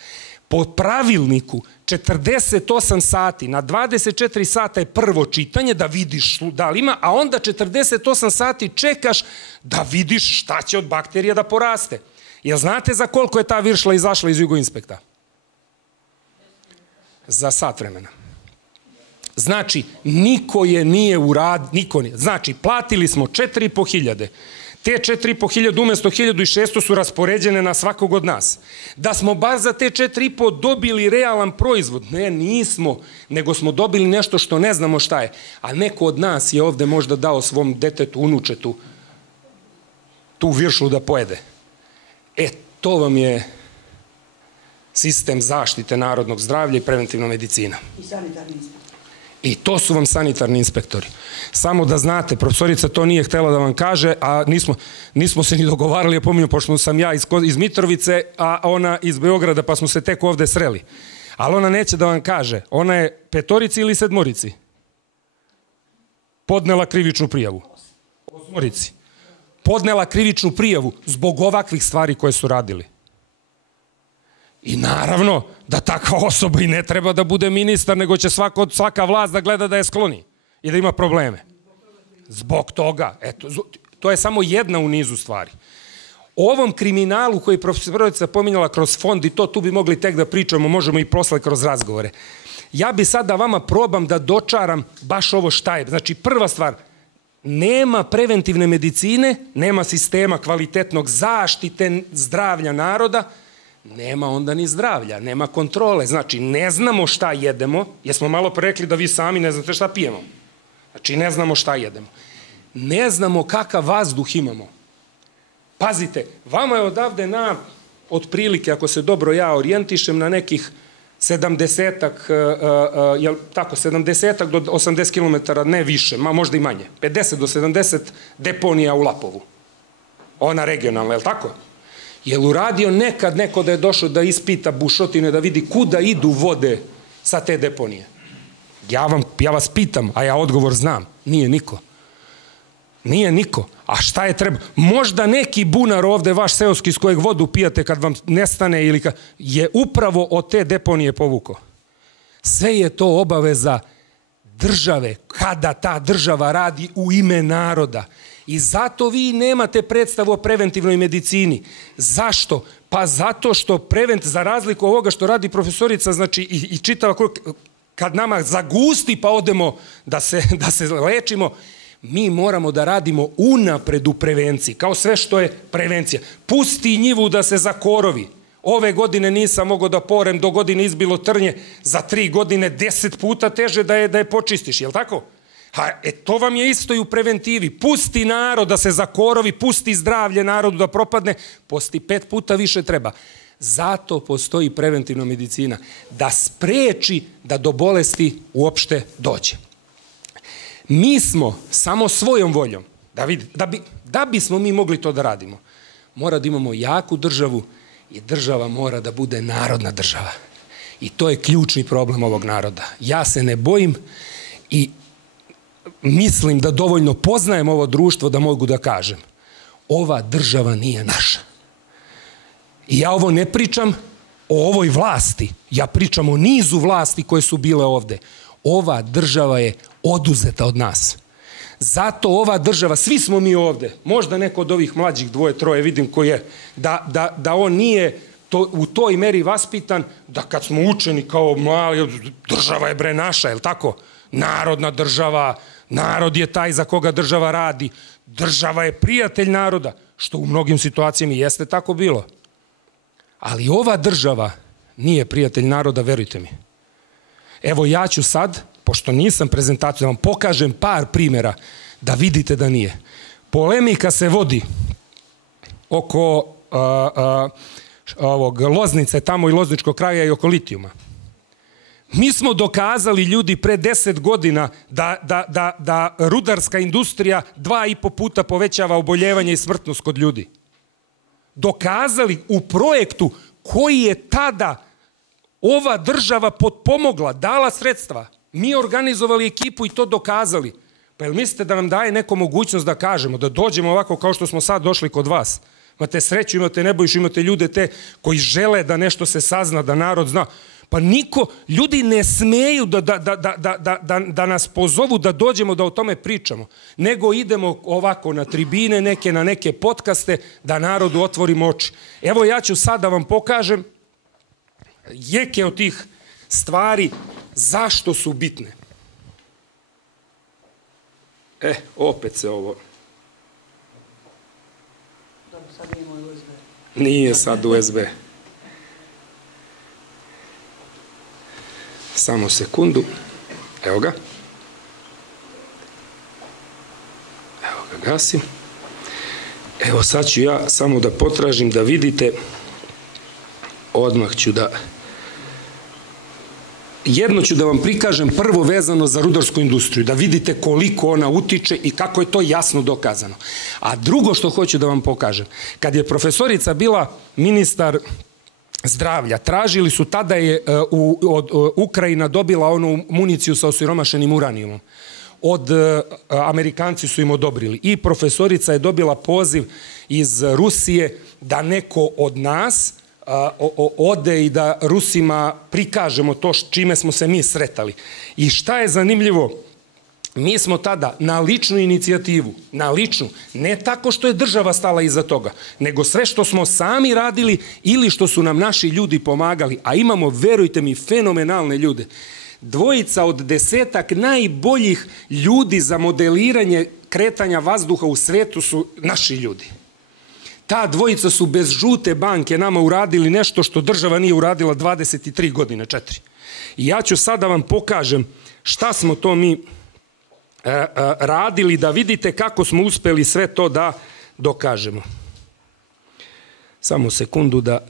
Po pravilniku 48 sati, na 24 sata je prvo čitanje da vidiš da li ima, a onda 48 sati čekaš da vidiš šta će od bakterija da poraste. Jel znate za koliko je ta viršla izašla iz Jugoinspekta? Za sat vremena. Znači, niko je nije niko nije. Znači, platili smo 4500. Te 4500 umesto 1600 su raspoređene na svakog od nas. Da smo bar za te 4500 dobili realan proizvod. Ne, nismo, nego smo dobili nešto što ne znamo šta je. A neko od nas je ovde možda dao svom detetu, unučetu, tu viršlu da pojede. To vam je sistem zaštite narodnog zdravlja i preventivna medicina. I sanitarni inspektor. I to su vam sanitarni inspektori. Samo da znate, profesorica to nije htela da vam kaže, a nismo se ni dogovarali, ja pominju, pošto sam ja iz Mitrovice, a ona iz Beograda, pa smo se tek ovde sreli. Ali ona neće da vam kaže, ona je 5 ili 7 podnela krivičnu prijavu. 8 podnela krivičnu prijavu zbog ovakvih stvari koje su radili. I naravno da takva osoba i ne treba da bude ministar, nego će svaka vlast da gleda da je skloni i da ima probleme. Zbog toga. Eto, to je samo jedna u nizu stvari. O ovom kriminalu koji je profesorica pominjala kroz fond i tu bi mogli tek da pričamo, možemo i posle kroz razgovore. Ja bi sad da vama probam da dočaram baš ovo šta je. Znači, prva stvar, nema preventivne medicine, nema sistema kvalitetnog zaštite zdravlja naroda, nema onda ni zdravlja, nema kontrole. Znači, ne znamo šta jedemo, jer smo malo pre rekli da vi sami ne znate šta pijemo. Znači, ne znamo šta jedemo. Ne znamo kakav vazduh imamo. Pazite, vama je odavde otprilike, ako se dobro ja orijentišem, na nekih 70-ak do 80 km, ne više, možda i manje. 50 do 70 deponija u Lapovu. Ona regionalna, je li tako? Je li uradio nekad neko da je došao da ispita bušotine, da vidi kuda idu vode sa te deponije? Ja vas pitam, a ja odgovor znam. Nije niko. Nije niko. A šta je treba? Možda neki bunar ovde, vaš seoski, s kojeg vodu pijate kad vam nestane ili je upravo od te deponije povukao. Sve je to obaveza države, kada ta država radi u ime naroda. I zato vi nemate predstavu o preventivnoj medicini. Zašto? Pa zato što za razliku ovoga što radi profesorica, znači i čitava, kad nama zagusti pa odemo da se lečimo, mi moramo da radimo unapred u prevenciji, kao sve što je prevencija. Pusti njivu da se zakorovi. Ove godine nisam mogao da porem, do godine izbilo trnje, za 3 godine 10 puta teže da je počistiš, je li tako? To vam je isto i u preventivi. Pusti narod da se zakorovi, pusti zdravlje narodu da propadne, posti 5 puta više treba. Zato postoji preventivna medicina, da spreči da do bolesti uopšte dođe. Mi smo samo svojom voljom, da bismo mi mogli to da radimo, mora da imamo jaku državu i država mora da bude narodna država. I to je ključni problem ovog naroda. Ja se ne bojim i mislim da dovoljno poznajem ovo društvo da mogu da kažem, ova država nije naša. I ja ovo ne pričam o ovoj vlasti, ja pričam o nizu vlasti koje su bile ovde. Ova država je oduzeta od nas. Zato ova država, svi smo mi ovde, možda neko od ovih mlađih 2-3 vidim ko je, da on nije u toj meri vaspitan, da kad smo učeni kao mali, država je bre naša, je li tako? Narodna država, narod je taj za koga država radi, država je prijatelj naroda, što u mnogim situacijama jeste tako bilo. Ali ova država nije prijatelj naroda, verujte mi. Evo ja ću sad, pošto nisam prezentaciju, da vam pokažem par primjera da vidite da nije. Polemika se vodi oko ovog Loznice tamo i Lozničkog kraja i oko litijuma. Mi smo dokazali ljudi pre 10 godina da rudarska industrija 2,5 puta povećava oboljevanje i smrtnost kod ljudi. Dokazali u projektu koji je tada ova država potpomogla, dala sredstva. Mi organizovali ekipu i to dokazali. Pa jel mislite da nam daje neko mogućnost da kažemo, da dođemo ovako kao što smo sad došli kod vas? Imate sreću, imate Nebojšu, imate ljude te koji žele da nešto se sazna, da narod zna. Pa niko, ljudi ne smeju da nas pozovu da dođemo da o tome pričamo, nego idemo ovako na tribine, na neke podcaste, da narodu otvorimo oči. Evo ja ću sad da vam pokažem jeke od tih stvari zašto su bitne. Opet se ovo... Nije sad USB. Samo sekundu. Evo ga. Evo ga gasim. Evo sad ću ja samo da potražim da vidite. Odmah ću da... Jedno ću da vam prikažem prvo vezano za rudarsku industriju, da vidite koliko ona utiče i kako je to jasno dokazano. A drugo što hoću da vam pokažem, kad je profesorica bila ministar zdravlja, tražili su, tada je Ukrajina dobila onu municiju sa osiromašenim uranijumom. Amerikanci su im odobrili i profesorica je dobila poziv iz Rusije da neko od nas ode i da Rusima prikažemo to čime smo se mi sretali. I šta je zanimljivo, mi smo tada na ličnu inicijativu, na ličnu, ne tako što je država stala iza toga, nego sve što smo sami radili ili što su nam naši ljudi pomagali, a imamo, verujte mi, fenomenalne ljude. 2 od 10 najboljih ljudi za modeliranje kretanja vazduha u svetu su naši ljudi. Ta 2 su bez žute banke nama uradili nešto što država nije uradila 23 godine, 4. I ja ću sad da vam pokažem šta smo to mi radili, da vidite kako smo uspeli sve to da dokažemo. Samo sekundu da...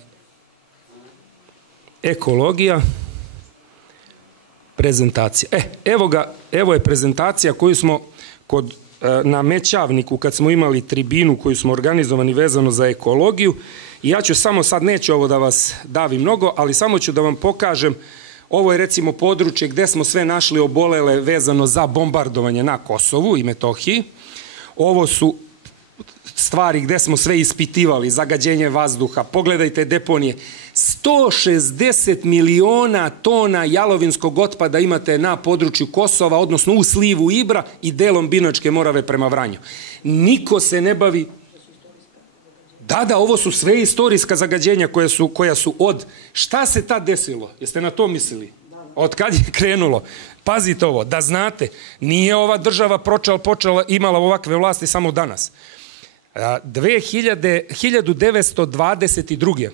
Ekologija, prezentacija. Evo je prezentacija koju smo na Mećavniku, kad smo imali tribinu koju smo organizovani vezano za ekologiju. I ja ću samo, sad neću ovo da vas davim mnogo, ali samo ću da vam pokažem. Ovo je recimo područje gde smo sve našli obolele vezano za bombardovanje na Kosovu i Metohiji. Ovo su stvari gde smo sve ispitivali, zagađenje vazduha, pogledajte deponije. 160 miliona tona jalovinskog otpada imate na području Kosova, odnosno u slivu Ibra i delom Binačke Morave prema Vranju. Niko se ne bavi... Da, ovo su sve istorijska zagađenja koja su od... Šta se tad desilo? Jeste na to mislili? Od kad je krenulo? Pazite ovo, da znate, nije ova država počela, imala ovakve vlasti samo danas. 1922.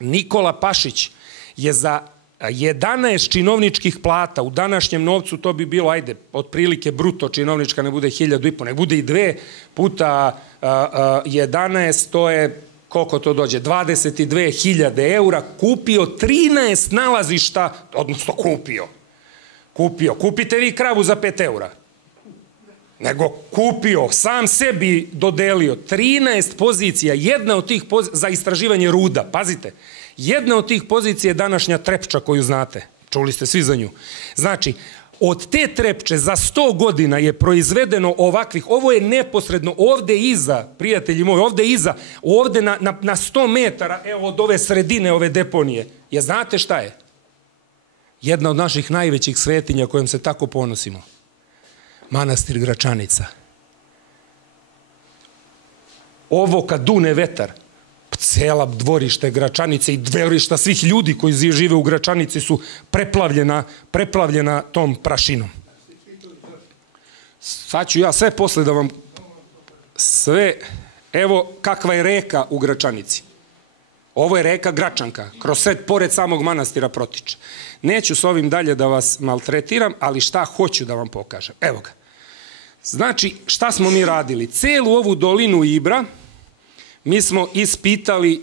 Nikola Pašić je za 11 činovničkih plata, u današnjem novcu to bi bilo, ajde, otprilike bruto činovnička, ne bude 1.500, ne bude i 2 puta 11, to je, koliko to dođe, 22.000 eura, kupio 13 nalazišta, odnosno kupio. Kupite vi kravu za 5 eura. Nego kupio, sam sebi dodelio 13 pozicija, jedna od tih za istraživanje ruda, pazite, jedna od tih pozicija je današnja Trepča koju znate, čuli ste svi za nju. Znači, od te Trepče za 100 godina je proizvedeno ovakvih, ovo je neposredno, ovde iza, prijatelji moji, ovde na 100 metara, evo od ove sredine, ove deponije, je znate šta je? Jedna od naših najvećih svetinja kojom se tako ponosimo. Manastir Gračanica. Ovo kad dune vetar, cela dvorište Gračanice i dvorišta svih ljudi koji žive u Gračanici su preplavljena tom prašinom. Sad ću ja sve posle da vam sve, evo kakva je reka u Gračanici. Ovo je reka Gračanka, pored samog manastira protiče. Neću s ovim dalje da vas maltretiram, ali šta hoću da vam pokažem. Evo ga. Znači, šta smo mi radili? Celu ovu dolinu Ibra mi smo ispitali,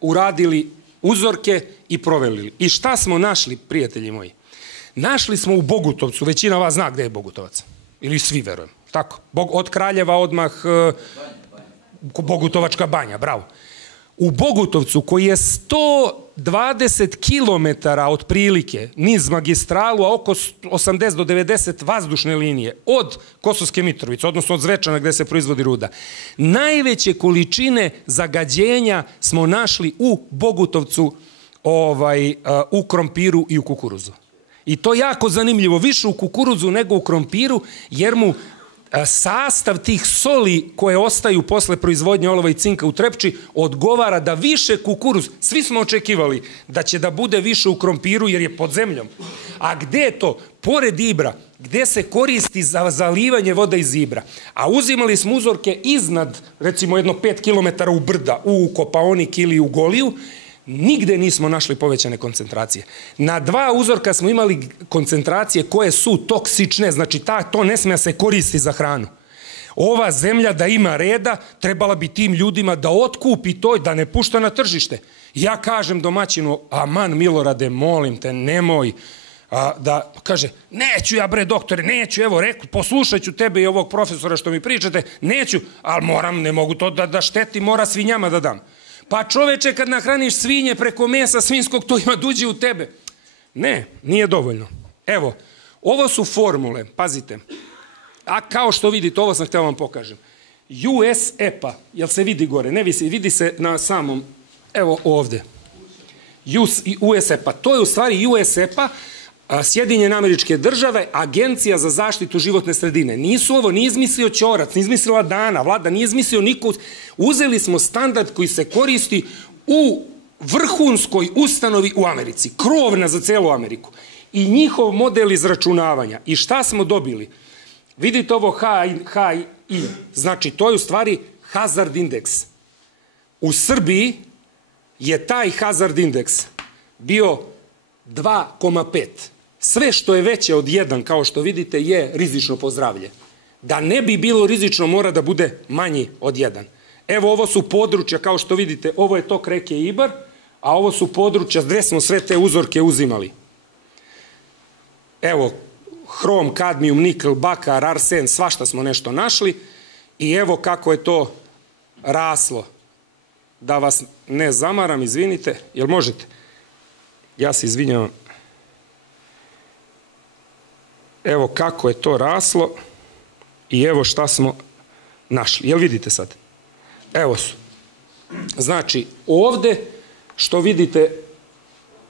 uradili uzorke i proveli. I šta smo našli, prijatelji moji? Našli smo u Bogutovcu, većina vas zna gde je Bogutovac. Ili svi, verujem. Tako. Od Kraljeva odmah Bogutovačka banja, bravo. U Bogutovcu, koji je 120 kilometara otprilike niz magistralu, a oko 80 do 90 vazdušne linije od Kosovske Mitrovice, odnosno od Zvečana gde se proizvodi ruda, najveće količine zagađenja smo našli u Bogutovcu, u krompiru i u kukuruzu. I to je jako zanimljivo, više u kukuruzu nego u krompiru, jer mu sastav tih soli koje ostaju posle proizvodnje olova i cinka u Trepči odgovara da više kukuruz, svi smo očekivali da će da bude više u krompiru jer je pod zemljom. A gde je to? Pored Ibra, gde se koristi za zalivanje voda iz Ibra. A uzimali smo uzorke iznad, recimo jedno 5 km u brda, u Kopaonik ili u Goliju, nigde nismo našli povećane koncentracije. Na 2 uzorka smo imali koncentracije koje su toksične, znači to ne smije se koristiti za hranu. Ova zemlja da ima reda, trebala bi tim ljudima da otkupi to i da ne pušta na tržište. Ja kažem domaćinu, aman Milorade, molim te, nemoj, da kaže, neću ja bre doktore, neću, evo rekao, poslušat ću tebe i ovog profesora što mi pričate, neću, ali moram, ne mogu to da štetim, mora svinjama da dam. Pa čoveče, kad nahraniš svinje preko mesa svinskog, to ima duđe u tebe. Ne, nije dovoljno. Evo, ovo su formule, pazite. A kao što vidite, ovo sam htio vam pokažem. US EPA, jel se vidi gore? Ne vidi se na samom, evo ovde. US EPA, to je u stvari US EPA, Sjedinjene Američke Države, Agencija za zaštitu životne sredine. Nisu ovo, nije izmislio Ćorac, nije izmislila Dana, Vlada, nije izmislio niko. Uzeli smo standard koji se koristi u vrhunskoj ustanovi u Americi, krovna za celu Ameriku. I njihov model izračunavanja. I šta smo dobili? Vidite ovo HI, znači to je u stvari hazard indeks. U Srbiji je taj hazard indeks bio 2,5. Sve što je veće od 1, kao što vidite, je rizično po zdravlje. Da ne bi bilo rizično, mora da bude manji od 1. Evo, ovo su područja, kao što vidite, ovo je tok reke Ibar, a ovo su područja gde smo sve te uzorke uzimali. Evo, hrom, kadmijum, nikl, bakar, arsen, svašta smo nešto našli i evo kako je to raslo. Da vas ne zamaram, izvinite, jel možete? Ja se izvinjavam. Evo kako je to raslo i evo šta smo našli. Jel vidite sad? Evo su. Znači, ovde što vidite,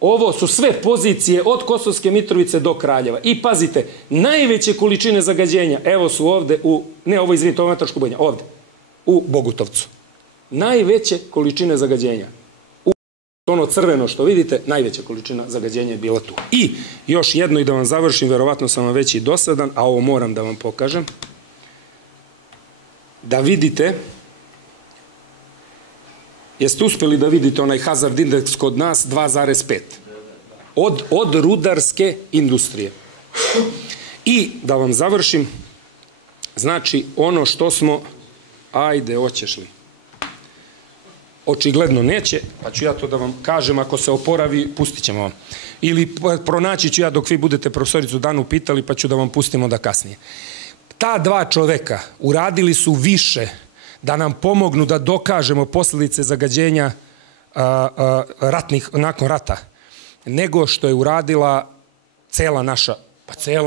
ovo su sve pozicije od Kosovske Mitrovice do Kraljeva. I pazite, najveće količine zagađenja, evo su ovde ne ovo izvinite, ovo je Metraško bojnja, ovde, u Bogutovcu. Najveće količine zagađenja. Ono crveno što vidite, najveća količina zagađenja je bila tu. I još jedno i da vam završim, verovatno sam vam već i dosadan, a ovo moram da vam pokažem. Da vidite, jeste uspeli da vidite onaj hazard indeks kod nas 2,5. od rudarske industrije. I da vam završim, znači ono što smo, ajde, hoćeš li? Očigledno neće, pa ću ja to da vam kažem, ako se oporavi, pustit ćemo vam. Ili pronaći ću ja dok vi budete profesoricu Danu pitali, pa ću da vam pustimo da kasnije. Ta dva čoveka uradili su više da nam pomognu da dokažemo posljedice zagađenja ratnih, nakon rata, nego što je uradila cela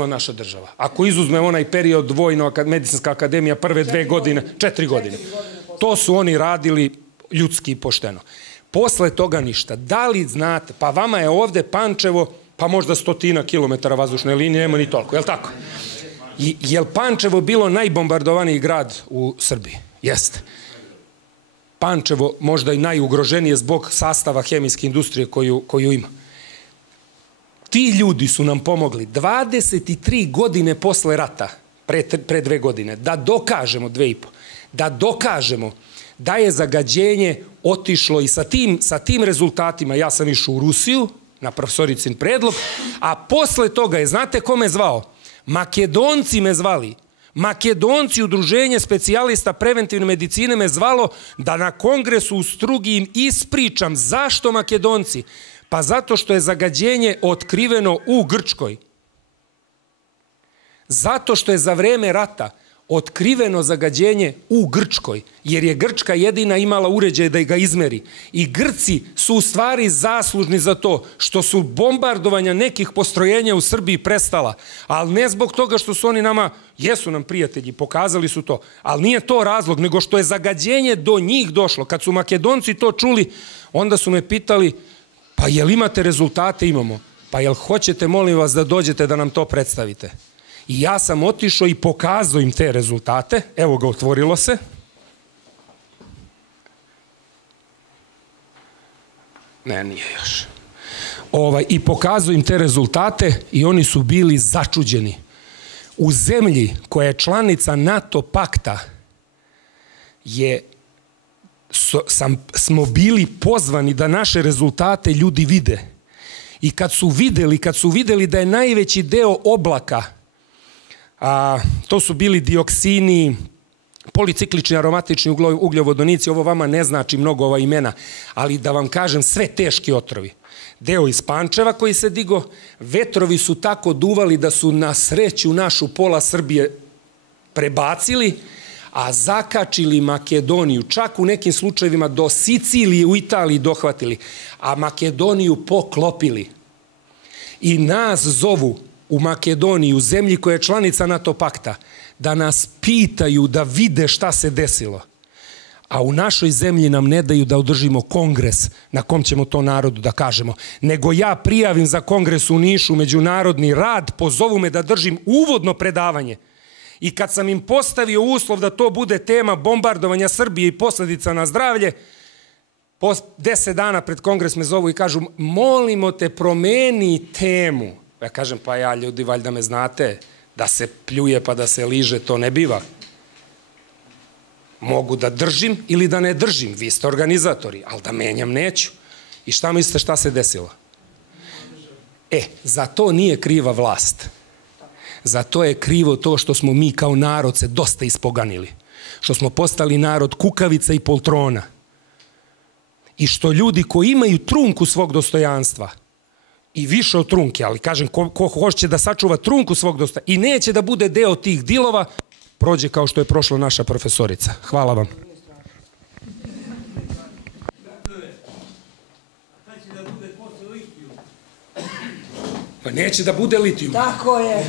naša država. Ako izuzme onaj period Vojno-medicinska akademija prve 2 godine, 4 godine, to su oni radili ljudski i pošteno. Posle toga ništa. Da li znate, pa vama je ovde Pančevo, pa možda 100 kilometara vazdušne linije, nema ni toliko, je li tako? Je li Pančevo bilo najbombardovaniji grad u Srbiji? Jeste. Pančevo možda i najugroženije zbog sastava hemijske industrije koju ima. Ti ljudi su nam pomogli 23 godine posle rata, pre 2 godine, da dokažemo, 2,5, da dokažemo da je zagađenje otišlo i sa tim rezultatima ja sam išao u Rusiju na profesoricin predlog, a posle toga je, znate ko me zvao? Makedonci me zvali. Makedonci, udruženje specijalista preventivne medicine me zvalo da na kongresu u Strugi im ispričam. Zašto Makedonci? Pa zato što je zagađenje otkriveno u Grčkoj. Zato što je za vreme rata otkriveno zagađenje u Grčkoj, jer je Grčka jedina imala uređaj da ga izmeri. I Grci su u stvari zaslužni za to što su bombardovanja nekih postrojenja u Srbiji prestala, ali ne zbog toga što su oni nama, jesu nam prijatelji, pokazali su to, ali nije to razlog, nego što je zagađenje do njih došlo. Kad su Makedonci to čuli, onda su me pitali, pa jel imate rezultate? Imamo. Pa jel hoćete, molim vas, da dođete da nam to predstavite? I ja sam otišao i pokazao im te rezultate. Evo ga, otvorilo se. Ne, nije još. I pokazao im te rezultate i oni su bili začuđeni. U zemlji koja je članica NATO pakta smo bili pozvani da naše rezultate ljudi vide. I kad su videli da je najveći deo oblaka, to su bili dioksini, policiklični aromatični ugljovodonici, ovo vama ne znači mnogo ova imena, ali da vam kažem, sve teški otrovi. Deo iz Pančeva koji se digo, vetrovi su tako duvali da su na sreću našu pola Srbije prebacili, a zakačili Makedoniju, čak u nekim slučajevima do Sicilije u Italiji dohvatili, a Makedoniju poklopili. I nas zovu u Makedoniji, u zemlji koja je članica NATO pakta, da nas pitaju, da vide šta se desilo. A u našoj zemlji nam ne daju da održimo kongres na kom ćemo to narodu da kažemo. Nego ja prijavim za kongres u Nišu međunarodni rad, pozovu me da držim uvodno predavanje. I kad sam im postavio uslov da to bude tema bombardovanja Srbije i posledica na zdravlje, 10 dana pred kongres me zovu i kažu, molimo te, promeni temu. Ja kažem, pa ja, ljudi, valjda me znate, da se pljuje pa da se liže, to ne biva. Mogu da držim ili da ne držim, vi ste organizatori, ali da menjam neću. I šta mislite šta se desilo? Za to nije kriva vlast. Za to je krivo to što smo mi kao narod se dosta ispoganili. Što smo postali narod kukavica i poltrona. I što ljudi koji imaju trunku svog dostojanstva, i više od trunke, ali kažem, ko hoće da sačuva trunku svog dostojanstva i neće da bude deo tih dilova, prođe kao što je prošla naša profesorica. Hvala vam. Pa neće da bude litijum. Tako je.